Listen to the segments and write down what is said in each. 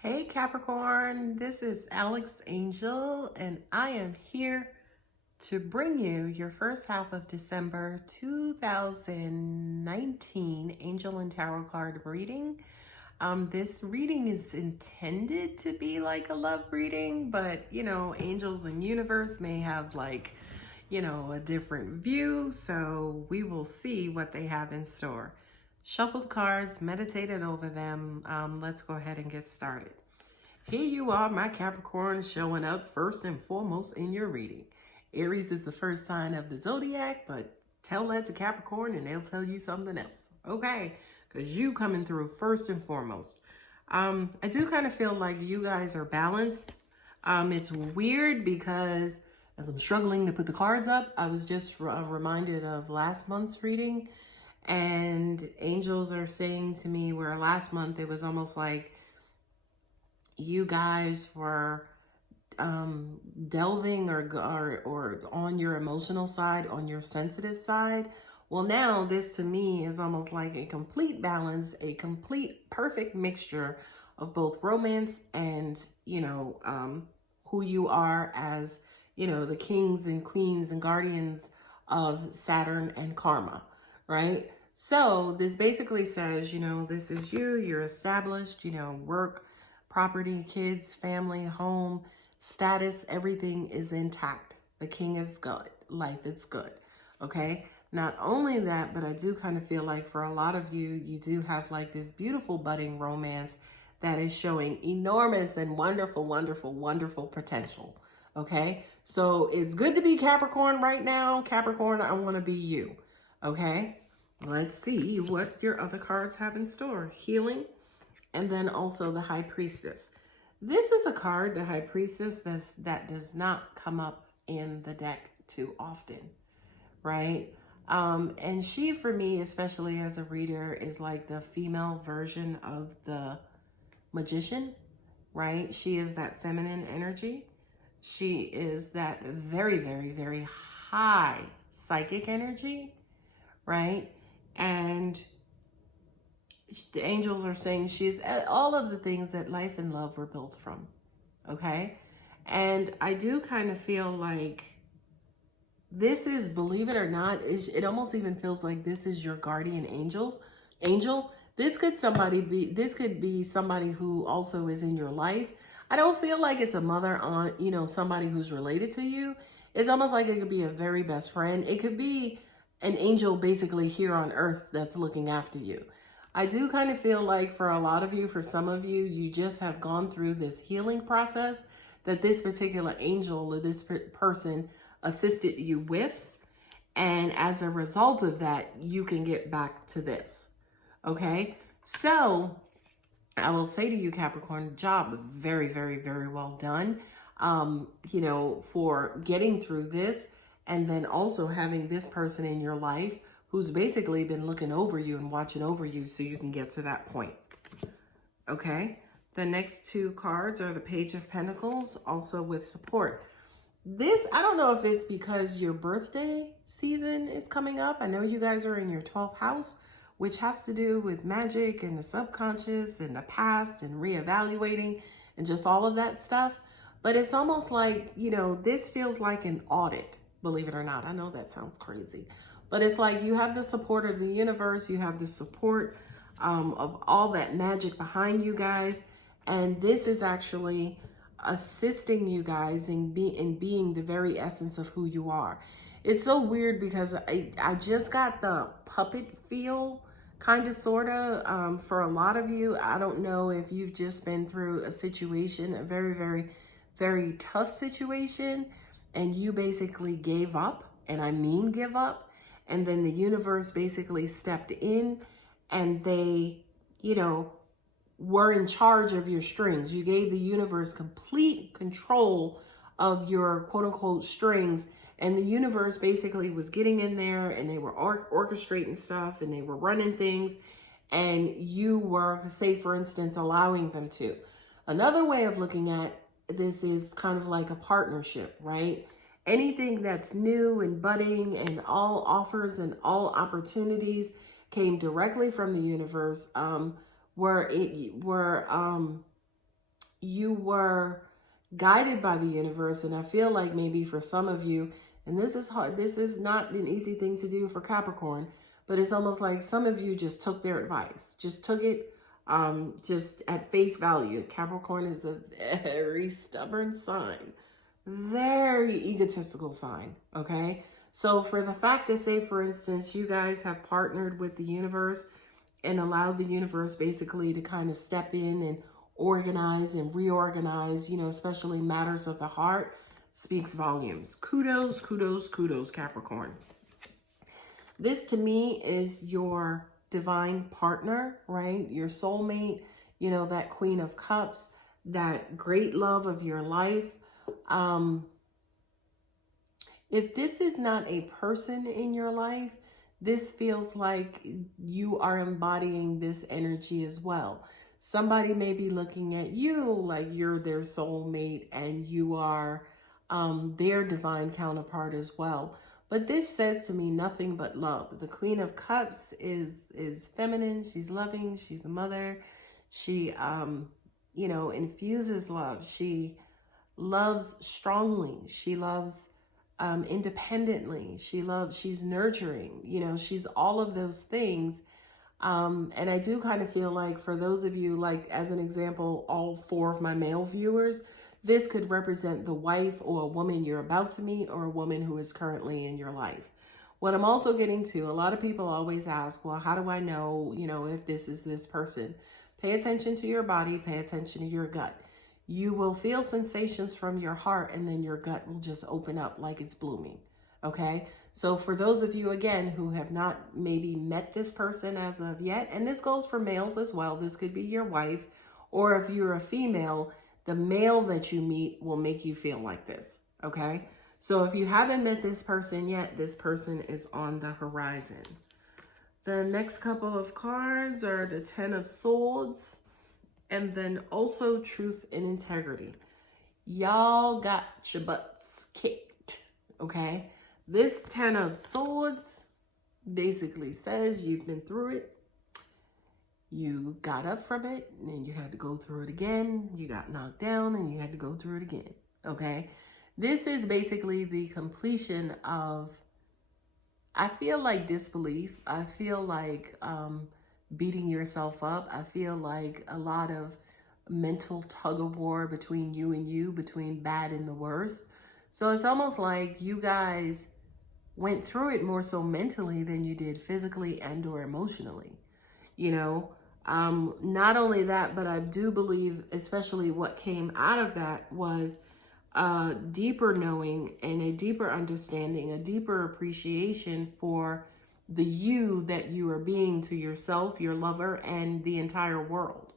Hey Capricorn, this is Alex Angel, and I am here to bring you your first half of December 2019 Angel and Tarot card reading. This reading is intended to be like a love reading, but angels and universe may have a different view, so we will see what they have in store. Shuffled the cards, meditated over them. Let's go ahead and get started. Here you are, my Capricorn, showing up first and foremost in your reading. Aries is the first sign of the zodiac, but tell that to Capricorn and they'll tell you something else. Okay, because you coming through first and foremost. I do kind of feel like you guys are balanced. It's weird because as I'm struggling to put the cards up, I was just reminded of last month's reading. And angels are saying to me where last month it was almost like you guys were delving or on your emotional side, on your sensitive side. Well, now this to me is almost like a complete balance, a complete perfect mixture of both romance and, who you are as, the kings and queens and guardians of Saturn and karma, right? So this basically says, this is you, you're established, work, property, kids, family, home, status, everything is intact. The king is good. Life is good. Okay. Not only that, but I do kind of feel like for a lot of you, you do have like this beautiful budding romance that is showing enormous and wonderful, wonderful, wonderful potential. Okay. So it's good to be Capricorn right now. Capricorn, I want to be you. Okay. Let's see what your other cards have in store. Healing, and then also the High Priestess. This is a card, the High Priestess, that does not come up in the deck too often, right? And she, for me, especially as a reader, is like the female version of the Magician, right? She is that feminine energy. She is that very, very, very high psychic energy, right? And the angels are saying she's all of the things that life and love were built from, okay? And I do kind of feel like this is, believe it or not, it almost even feels like this is your guardian angel. This could be somebody who also is in your life. I don't feel like it's a mother, aunt, somebody who's related to you. It's almost like it could be a very best friend. It could be an angel basically here on earth that's looking after you. I do kind of feel like for a lot of you, for some of you, you just have gone through this healing process that this particular angel or this person assisted you with. And as a result of that, you can get back to this. Okay. So I will say to you, Capricorn, job very, very, very well done. For getting through this. And then also having this person in your life who's basically been looking over you and watching over you so you can get to that point. Okay. The next two cards are the Page of Pentacles, also with support. This, I don't know if it's because your birthday season is coming up. I know you guys are in your 12th house, which has to do with magic and the subconscious and the past and reevaluating and just all of that stuff. But it's almost like, this feels like an audit. Believe it or not. I know that sounds crazy, but it's like you have the support of the universe. You have the support of all that magic behind you guys. And this is actually assisting you guys in being the very essence of who you are. It's so weird because I just got the puppet feel kind of, sort of, for a lot of you. I don't know if you've just been through a situation, a very, very, very tough situation, and you basically gave up, and I mean give up, and then the universe basically stepped in and they, were in charge of your strings. You gave the universe complete control of your quote unquote strings, and the universe basically was getting in there and they were orchestrating stuff and they were running things, and you were, say for instance, allowing them to. Another way of looking at this is kind of like a partnership, right? Anything that's new and budding and all offers and all opportunities came directly from the universe, were you were guided by the universe. And I feel like maybe for some of you, and this is hard, this is not an easy thing to do for Capricorn, but it's almost like some of you just took their advice, just took it just at face value. Capricorn is a very stubborn sign, very egotistical sign, okay? So for the fact that, say, for instance, you guys have partnered with the universe and allowed the universe basically to kind of step in and organize and reorganize, you know, especially matters of the heart, speaks volumes. Kudos, kudos, kudos, Capricorn. This to me is your divine partner, right? Your soulmate, you know, that Queen of Cups, that great love of your life. If this is not a person in your life, this feels like you are embodying this energy as well. Somebody may be looking at you like you're their soulmate and you are their divine counterpart as well. But this says to me nothing but love. The Queen of Cups is feminine. She's loving. She's a mother. She, you know, infuses love. She loves strongly. She loves independently. She's nurturing. You know, she's all of those things. And I do kind of feel like for those of you, like as an example, all 4 of my male viewers, this could represent the wife or a woman you're about to meet or a woman who is currently in your life. What I'm also getting to, a lot of people always ask, well, how do I know, you know, if this is this person? Pay attention to your body, pay attention to your gut. You will feel sensations from your heart and then your gut will just open up like it's blooming, okay? So for those of you, again, who have not maybe met this person as of yet, and this goes for males as well, this could be your wife, or if you're a female, the male that you meet will make you feel like this, okay? So if you haven't met this person yet, this person is on the horizon. The next couple of cards are the 10 of Swords, and then also Truth and Integrity. Y'all got your butts kicked, okay? This 10 of Swords basically says you've been through it. You got up from it and you had to go through it again. You got knocked down and you had to go through it again, okay? This is basically the completion of, I feel like disbelief. I feel like beating yourself up. I feel like a lot of mental tug of war between you, between bad and the worst. So it's almost like you guys went through it more so mentally than you did physically and or emotionally, you know? Not only that, but I do believe, especially what came out of that was a deeper knowing and a deeper understanding, a deeper appreciation for the you that you are being to yourself, your lover, and the entire world,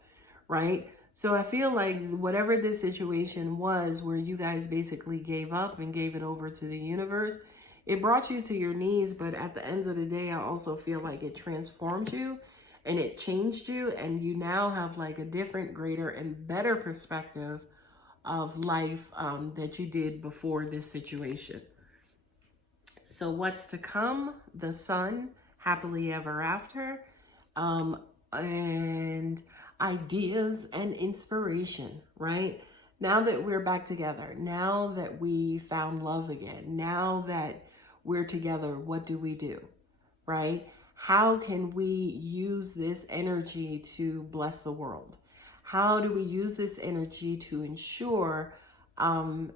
right? So I feel like whatever this situation was where you guys basically gave up and gave it over to the universe, it brought you to your knees, but at the end of the day, I also feel like it transformed you and it changed you, and you now have like a different, greater, and better perspective of life that you did before this situation. So what's to come? The Sun, happily ever after, and ideas and inspiration, right? Now that we're back together, now that we found love again, now that we're together, what do we do, right? How can we use this energy to bless the world? How do we use this energy to ensure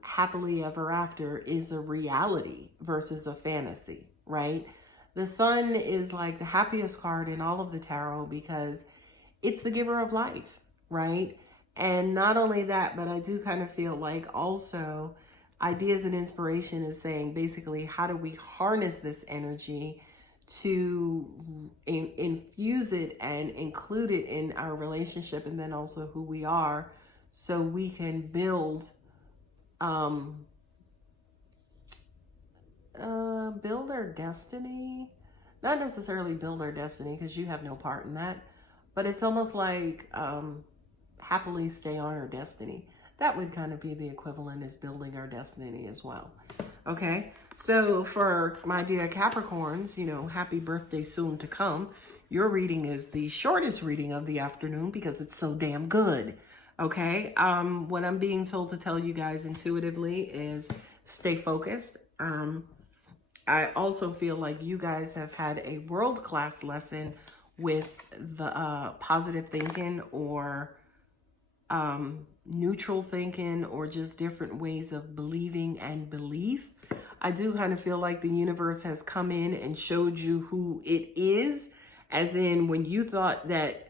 happily ever after is a reality versus a fantasy, right? The Sun is like the happiest card in all of the tarot because it's the giver of life, right? And not only that, but I do kind of feel like also ideas and inspiration is saying basically, how do we harness this energy to infuse it and include it in our relationship, and then also who we are, so we can build our destiny. Not necessarily build our destiny, because you have no part in that, but it's almost like happily stay on our destiny. That would kind of be the equivalent as building our destiny as well. Okay, so for my dear Capricorns, you know, happy birthday soon to come. Your reading is the shortest reading of the afternoon because it's so damn good. Okay. What I'm being told to tell you guys intuitively is stay focused. I also feel like you guys have had a world-class lesson with the positive thinking or neutral thinking or just different ways of believing and belief. I do kind of feel like the universe has come in and showed you who it is, as in when you thought that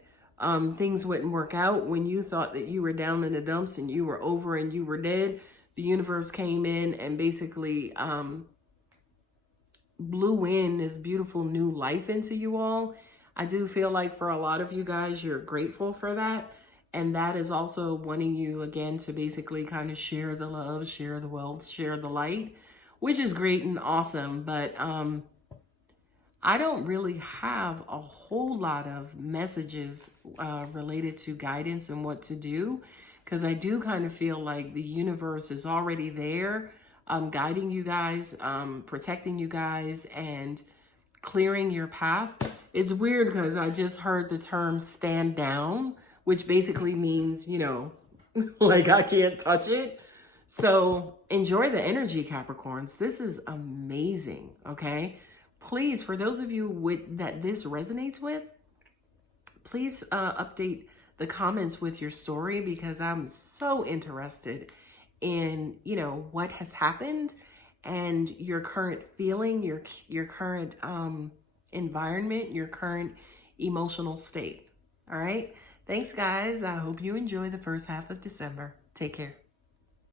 things wouldn't work out, when you thought that you were down in the dumps and you were over and you were dead, the universe came in and basically blew in this beautiful new life into you all. I do feel like for a lot of you guys, you're grateful for that. And that is also wanting you, again, to basically kind of share the love, share the wealth, share the light, which is great and awesome. But I don't really have a whole lot of messages related to guidance and what to do, because I do kind of feel like the universe is already there, guiding you guys, protecting you guys, and clearing your path. It's weird because I just heard the term stand down, which basically means, you know, like I can't touch it. So enjoy the energy, Capricorns. This is amazing, okay? Please, for those of you that this resonates with, please update the comments with your story, because I'm so interested in, you know, what has happened and your current feeling, your current environment, your current emotional state. All right. Thanks, guys. I hope you enjoy the first half of December. Take care.